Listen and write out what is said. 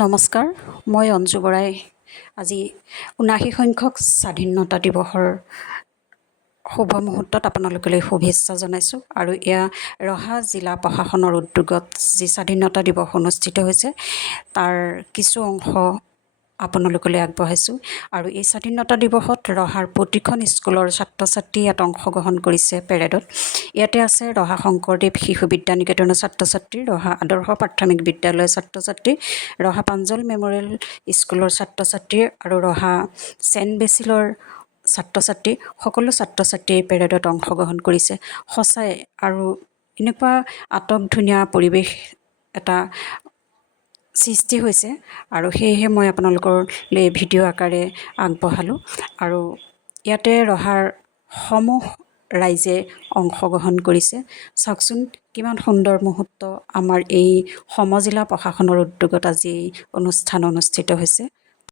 নমস্কাৰ, মই অঞ্জু বৰাই আজি ৭৯ সংখ্যক স্বাধীনতা দিৱসৰ শুভ মুহূৰ্তত আপোনালোকলৈ শুভেচ্ছা জনাইছোঁ। আৰু এয়া ৰহা জিলা প্ৰশাসনৰ উদ্যোগত যি স্বাধীনতা দিৱস অনুষ্ঠিত হৈছে তাৰ কিছু অংশ আপোনালোকলৈ আগবঢ়াইছোঁ। আৰু এই স্বাধীনতা দিৱসত ৰহাৰ প্ৰতিখন স্কুলৰ ছাত্ৰ ছাত্ৰী ইয়াত অংশগ্ৰহণ কৰিছে পেৰেডত। ইয়াতে আছে ৰহা শংকৰদেৱ শিশু বিদ্যা নিকেতনৰ ছাত্ৰ ছাত্ৰী, ৰহা আদৰ্শ প্ৰাথমিক বিদ্যালয়ৰ ছাত্ৰ ছাত্ৰী, ৰহা প্ৰাঞ্জল মেমৰিয়েল স্কুলৰ ছাত্ৰ ছাত্ৰী আৰু ৰহা চেণ্ট বেচিলৰ ছাত্ৰ ছাত্ৰী, সকলো ছাত্ৰ ছাত্ৰীয়ে পেৰেডত অংশগ্ৰহণ কৰিছে। সঁচাই আৰু এনেকুৱা আটক ধুনীয়া পৰিৱেশ এটা সৃষ্টি হৈছে আৰু সেয়েহে মই আপোনালোকলৈ ভিডিঅ' আকাৰে আগবঢ়ালোঁ। আৰু ইয়াতে ৰহাৰ সমূহ ৰাইজে অংশগ্ৰহণ কৰিছে। চাওকচোন কিমান সুন্দৰ মুহূৰ্ত আমাৰ এই সমজিলা প্ৰশাসনৰ উদ্যোগত আজি অনুষ্ঠান অনুষ্ঠিত হৈছে।